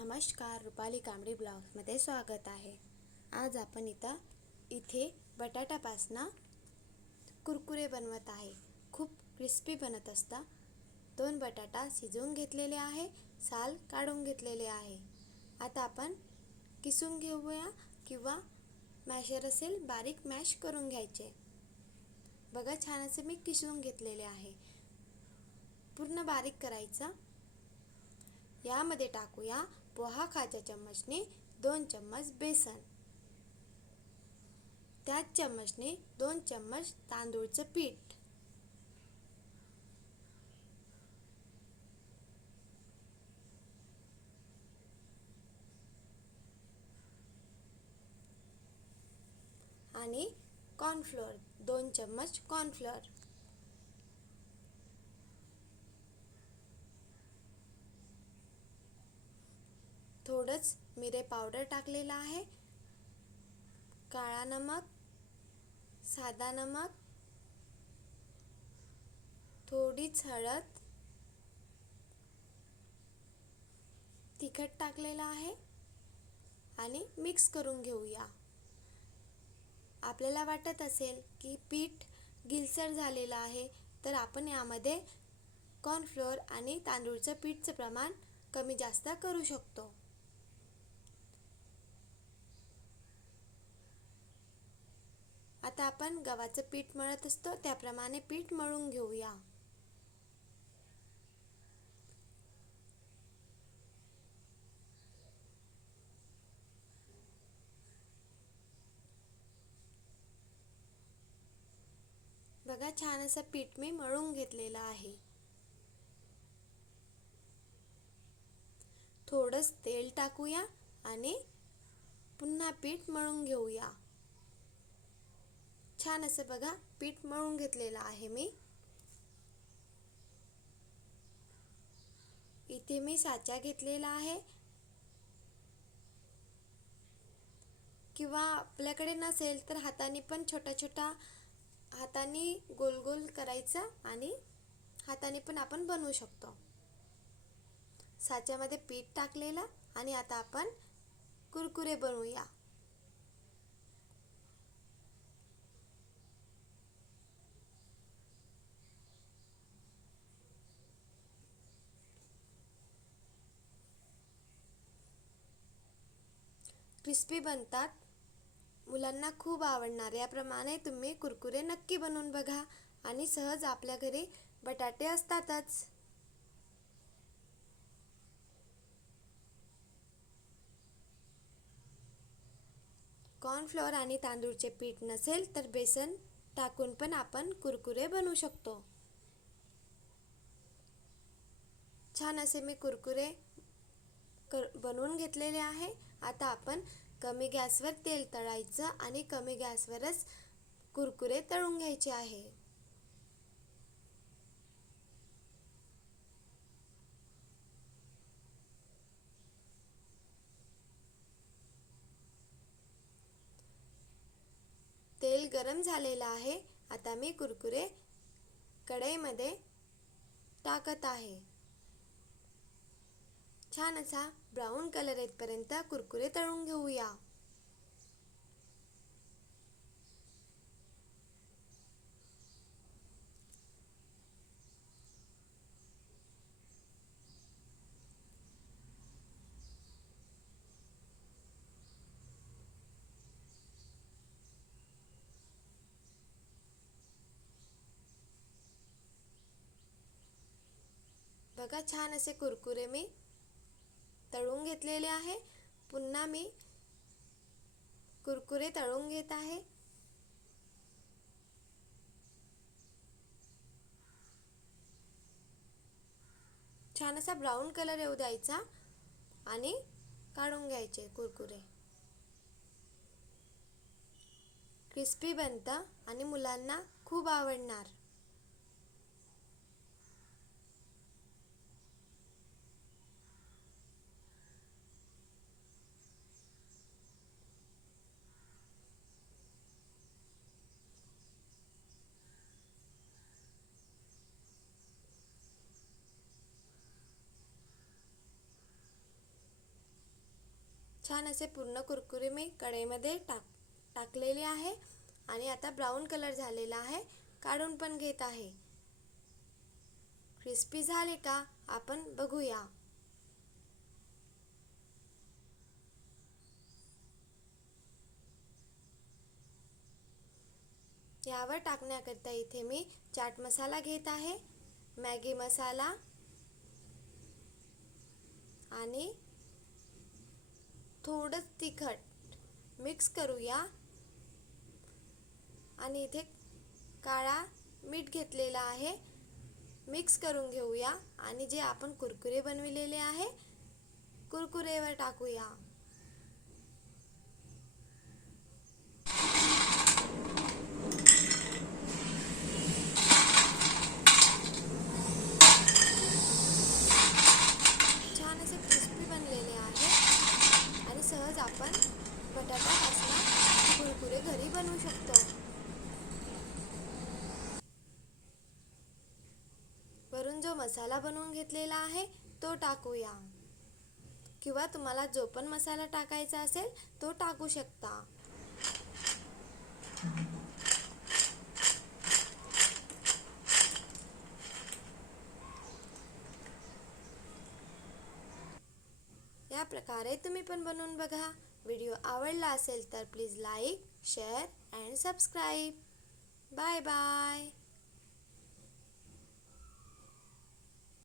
नमस्कार, रुपाली कांबडी ब्लॉग्समध्ये स्वागत आहे। आज आपण इथे बटाट्यापासून कुरकुरे बनवत आहे। खूप क्रिस्पी बनत असता। 2 बटाटा शिजवून घेतलेले आहे, साल काढून घेतलेले आहे। आता आपण किसून घेऊया किंवा मॅशर असेल बारीक मॅश करून घ्यायचे। बघा, छान असे मी किसून घेतलेले आहे। पूर्ण बारीक करायचा। यामध्ये टाकूया पोहा खाच्या चम्मचने 2 चम्मच बेसन, त्याच चम्मचने 2 चम्मच तांदूळचं पीठ, आणि कॉर्नफ्लोअर 2 चम्मच कॉर्नफ्लोअर, थोडंच मिरे पावडर टाकलेला आहे, काळा नमक, साधा नमक, थोडीच हळद, तिखट टाकलेला आहे आणि मिक्स करून घेऊया। आपल्याला वाटत असेल की पीठ गिलसर झालेलं आहे, तर आपण यामध्ये कॉर्नफ्लोअर आणि तांदूळचं पीठचं प्रमाण कमी जास्त करू शकतो। आता आपण गव्हाचं पीठ मळत असतो त्याप्रमाणे पीठ मळून घेऊया। बघा, छान असं पीठ मी मळून घेतलेलं आहे। थोडंच तेल टाकूया आणि पुन्हा पीठ मळून घेऊया। छान असं बघा पीठ मळून घेतलेलं आहे मी। इथे मी साचा घेतलेला आहे, किंवा आपल्याकडे नसेल तर हाताने पण छोटा हाताने गोल गोल करायचा आणि हाताने पण आपण बनवू शकतो। साच्यामध्ये पीठ टाकलेला आणि आता आपण कुरकुरे बनवूया। क्रिस्पी बनतात, मुलांना खूप आवडणार। याप्रमाणे तुम्ही कुरकुरे नक्की बनवून बघा आणि सहज आपल्या घरी बटाटे असतातच। कॉर्नफ्लोअर आणि तांदूळचे पीठ नसेल तर बेसन टाकून पण आपण कुरकुरे बनवू शकतो। छान असे मी कुरकुरे बनवून घेतलेले आहे। आता आपण कमी गॅसवर तेल तळायचं आणि कमी गॅसवरच कुरकुरे तळून घ्यायचे आहे। तेल गरम झालेलं आहे। आता मी कुरकुरे कढईमध्ये टाकत आहे। छान असा ब्राऊन कलर येईपर्यंत कुरकुरे तळून घेऊया। बघा, छान असे कुरकुरे मी तळून घेतलेले आहे। पुन्हा मी कुरकुरे तळून घेत आहे। छान असा ब्राऊन कलर येऊ द्यायचा आणि काढून घ्यायचे कुरकुरे। क्रिस्पी बनतं आणि मुलांना खूप आवडणार। छान असे पूर्ण कुरकुरे मी कढईमध्ये टाकलेले आहे आणि आता ब्राऊन कलर झालेला आहे, काढून पण घेत आहे। क्रिस्पी झाले का आपण बघूया। यावर टाकण्याकरता इथे मी चाट मसाला घेत आहे, मॅगी मसाला आणि थोडं तिखट मिक्स करूया आणि इथे काळा मीठ घेतलेला आहे, मिक्स करून घेऊया आणि जे आपण कुरकुरे बनविलेले आहे कुरकुरेवर टाकूया। छान असे क्रिस्पी बनलेले आहे आणि सहज आपण बटाट्यापासून कुरकुरे घरी बनवू शकतो। वरून जो मसाला बनवून घेतलेला आहे तो टाकूया, किंवा तुम्हाला जो पण मसाला टाकायचा असेल तो टाकू शकता। या प्रकारे तुम्ही पण बनवून बघा। व्हिडिओ आवडला असेल तर please like, share and subscribe. Bye bye.